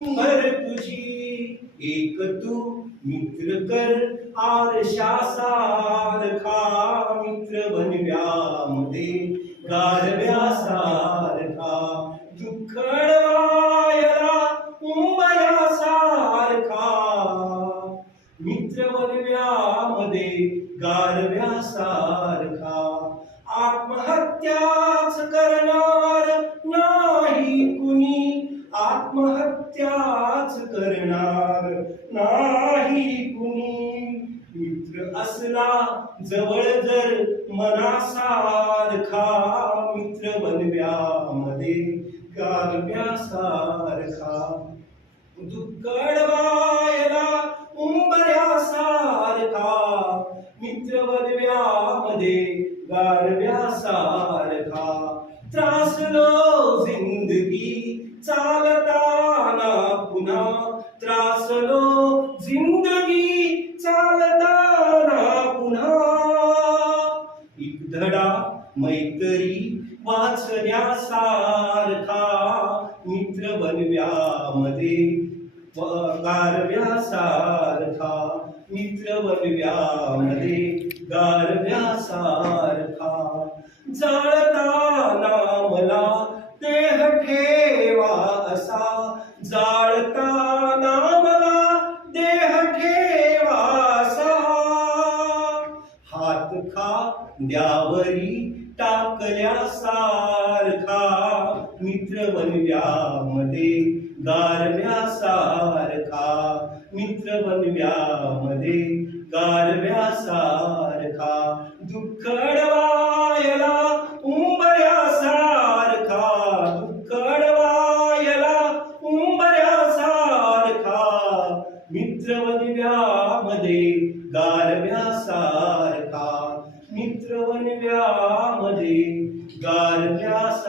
भर तुझी एक तू मित्र कर आरशासारखा मित्र बनव्यामध्ये गारव्यासारखा दुःखळवायला उंबऱ्यासारखा मित्र बनव्यामध्ये गारव्यासारखा आत्महत्याच करणार नाही कुणी आत्महत्याच करणार नाही कुणी मित्र असला जवळ जर मनासारखा मित्र बनव्यामध्ये गारव्यासारखा दुःखळवायला उंबऱ्यासारखा मित्र बनव्यामध्ये गारव्यासारखा त्रासलो जिंदगी चालताना पुन्हा त्रासलो जिंदगी चालताना पुन्हा एक धडा मैत्री वाचण्यासारखा मित्र बनव्यामध्ये गारव्यासारखा मित्र बनव्यामध्ये गारव्यासारखा जाळताना मला देह ठेवा असा जाळताना मला देह ठेवा असा हात खांद्यावरी टाकल्यासारखा मित्र बनव्यामध्ये गारव्यासारखा मित्र बनव्यामध्ये गारव्यासारखा दुःखळवायला उंबऱ्यासारखा दुःखळवायला उंबऱ्यासारखा मित्र बनव्यामध्ये गारव्यासारखा मित्र बनव्यामध्ये गारव्यासारखा